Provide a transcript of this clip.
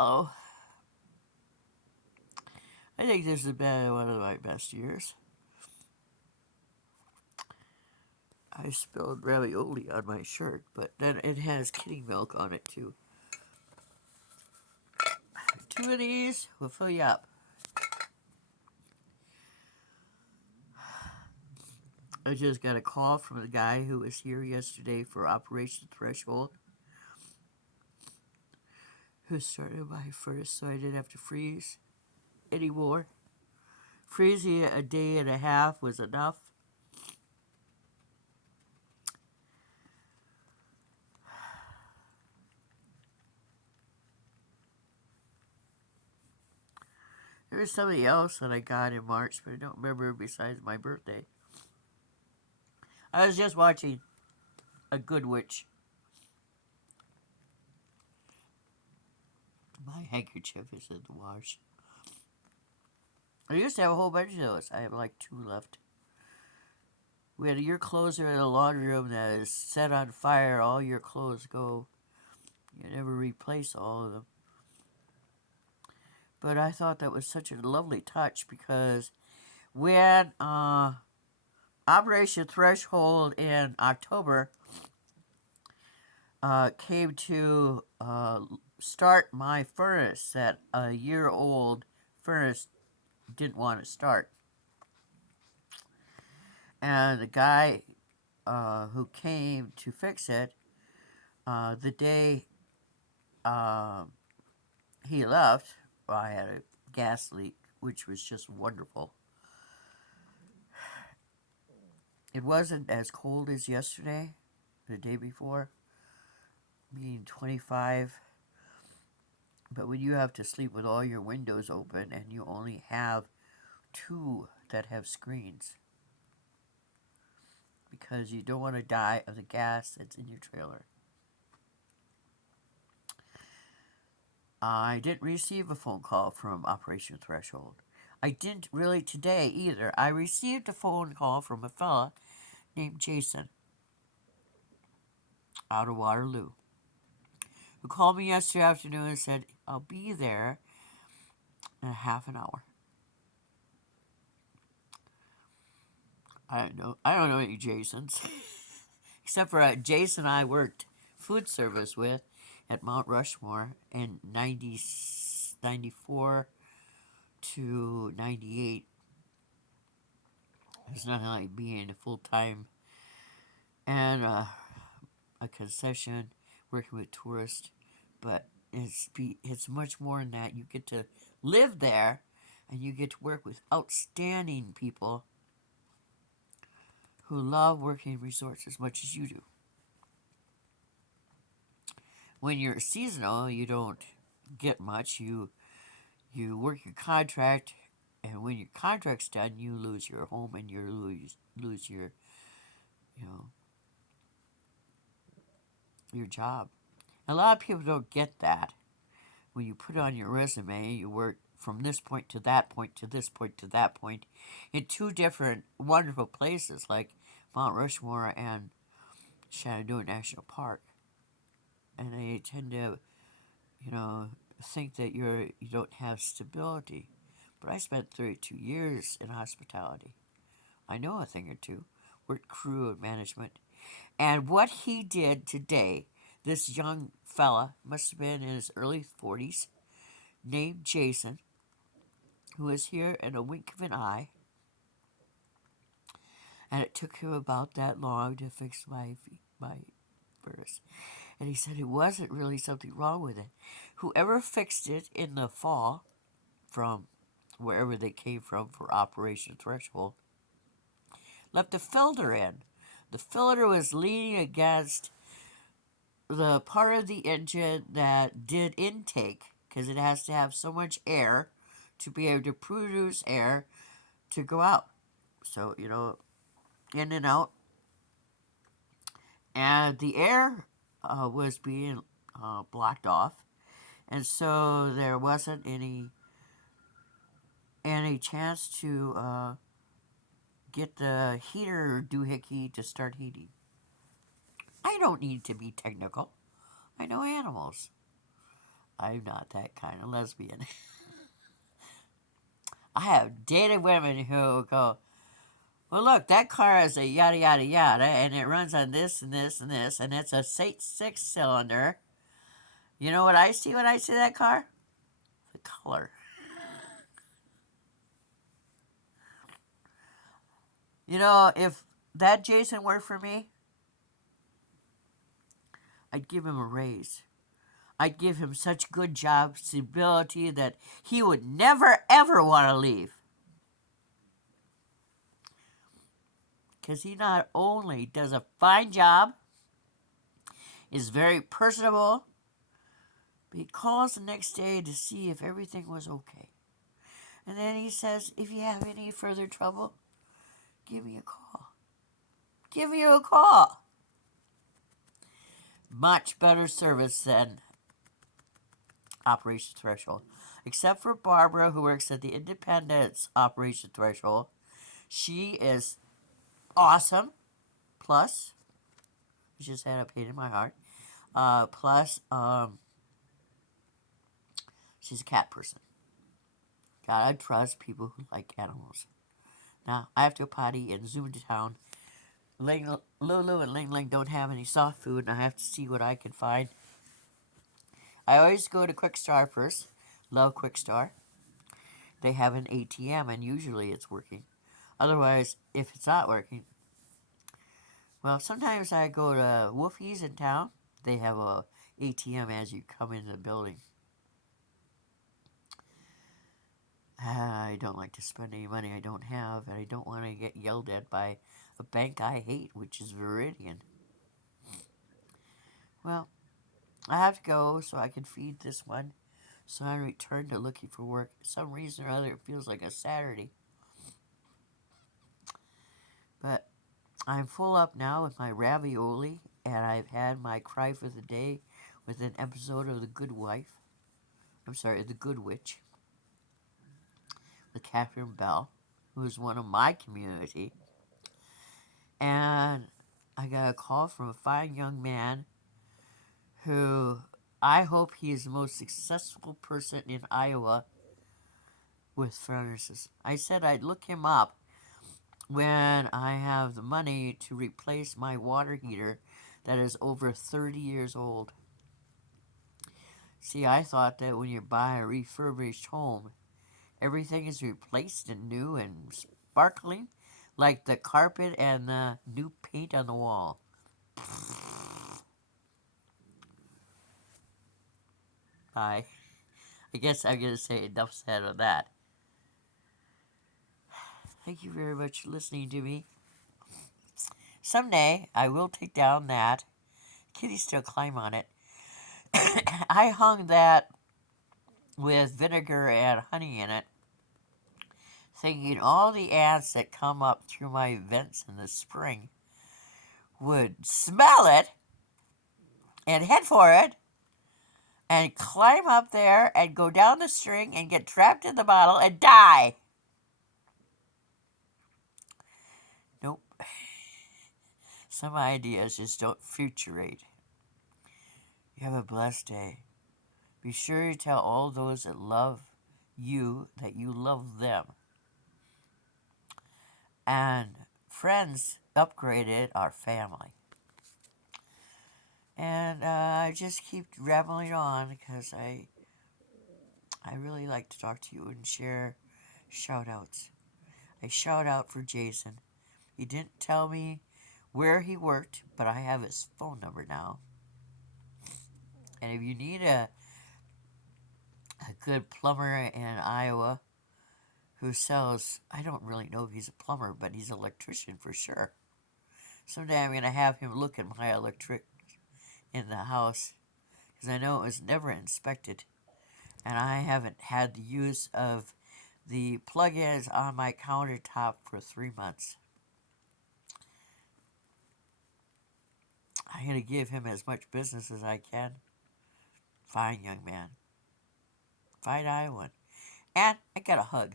Hello. I think this has been one of my best years. I spilled ravioli on my shirt, but then it has kitty milk on it too. Two of these will fill you up. I just got a call from the guy who was here yesterday for Operation Threshold, who started my furnace so I didn't have to freeze anymore. Freezing a day and a half was enough. There was somebody else that I got in March, but I don't remember besides my birthday. I was just watching A Good Witch. My handkerchief is in the wash. I used to have a whole bunch of those. I have like two left. We had your clothes are in a laundry room that is set on fire. All your clothes go. You never replace all of them. But I thought that was such a lovely touch because when Operation Threshold in October came to start my furnace, that a year-old furnace didn't want to start. And the guy who came to fix it, the day he left, I had a gas leak, which was just wonderful. It wasn't as cold as yesterday, the day before, being 25. But when you have to sleep with all your windows open and you only have two that have screens, because you don't want to die of the gas that's in your trailer. I didn't receive a phone call from Operation Threshold. I didn't really today either. I received a phone call from a fella named Jason out of Waterloo, who called me yesterday afternoon and said, I'll be there in a half an hour. I don't know any Jasons. Except for Jason I worked food service with at Mount Rushmore in 94 to 98. It's nothing like being a full-time and a concession working with tourists, but it's much more than that. You get to live there, and you get to work with outstanding people who love working in resorts as much as you do. When you're seasonal, you don't get much. You work your contract, and when your contract's done, you lose your home and you lose your your job. A lot of people don't get that. When you put on your resume, you work from this point to that point to this point to that point in two different wonderful places like Mount Rushmore and Shenandoah National Park. And they tend to, think that you don't have stability. But I spent 32 years in hospitality. I know a thing or two. Worked crew and management. And what he did today, this young fella, must have been in his early 40s, named Jason, who was here in a wink of an eye. And it took him about that long to fix my furnace. And he said it wasn't really something wrong with it. Whoever fixed it in the fall from wherever they came from for Operation Threshold left a filter in. The filter was leaning against the part of the engine that did intake, because it has to have so much air to be able to produce air to go out. So, in and out. And the air was being blocked off. And so there wasn't any chance to get the heater doohickey to start heating. I don't need to be technical. I know animals. I'm not that kind of lesbian. I have dated women who go, well, look, that car is a yada yada yada, and it runs on this and this and this, and it's a six cylinder. You know what I see when I see that car? The color. You know, if that Jason were for me, I'd give him a raise. I'd give him such good job stability that he would never ever want to leave. Because he not only does a fine job, is very personable, but he calls the next day to see if everything was okay. And then he says, if you have any further trouble, give me a call. Give me a call. Much better service than Operation Threshold. Except for Barbara, who works at the Independence Operation Threshold. She is awesome. Plus, I just had a pain in my heart. Plus, she's a cat person. God, I trust people who like animals. Now, I have to go potty and zoom into town. Lulu and Ling Ling don't have any soft food, and I have to see what I can find. I always go to Quick Star first. Love Quick Star. They have an ATM, and usually it's working. Otherwise, if it's not working, well, sometimes I go to Wolfie's in town. They have a ATM as you come into the building. I don't like to spend any money I don't have, and I don't want to get yelled at by a bank I hate, which is Viridian. Well, I have to go so I can feed this one. So I return to looking for work. For some reason or other, it feels like a Saturday. But I'm full up now with my ravioli, and I've had my cry for the day with an episode of The Good Wife. I'm sorry, The Good Witch, with Catherine Bell, who is one of my community. And I got a call from a fine young man who I hope he is the most successful person in Iowa with furnaces. I said I'd look him up when I have the money to replace my water heater that is over 30 years old. See, I thought that when you buy a refurbished home, everything is replaced and new and sparkling, like the carpet and the new paint on the wall. I guess I'm going to say enough said on that. Thank you very much for listening to me. Someday I will take down that. Kitties still climb on it. I hung that with vinegar and honey in it, thinking all the ants that come up through my vents in the spring would smell it and head for it and climb up there and go down the string and get trapped in the bottle and die. Nope. Some ideas just don't futurate. You have a blessed day. Be sure to tell all those that love you that you love them. And friends upgraded our family. And I just keep rambling on because I really like to talk to you and share shout outs. I shout out for Jason. He didn't tell me where he worked, but I have his phone number now. And if you need a good plumber in Iowa who sells, I don't really know if he's a plumber, but he's an electrician for sure. Someday I'm going to have him look at my electric in the house because I know it was never inspected. And I haven't had the use of the plug-ins on my countertop for 3 months. I'm going to give him as much business as I can. Fine young man. Fine Iowan. And I got a hug.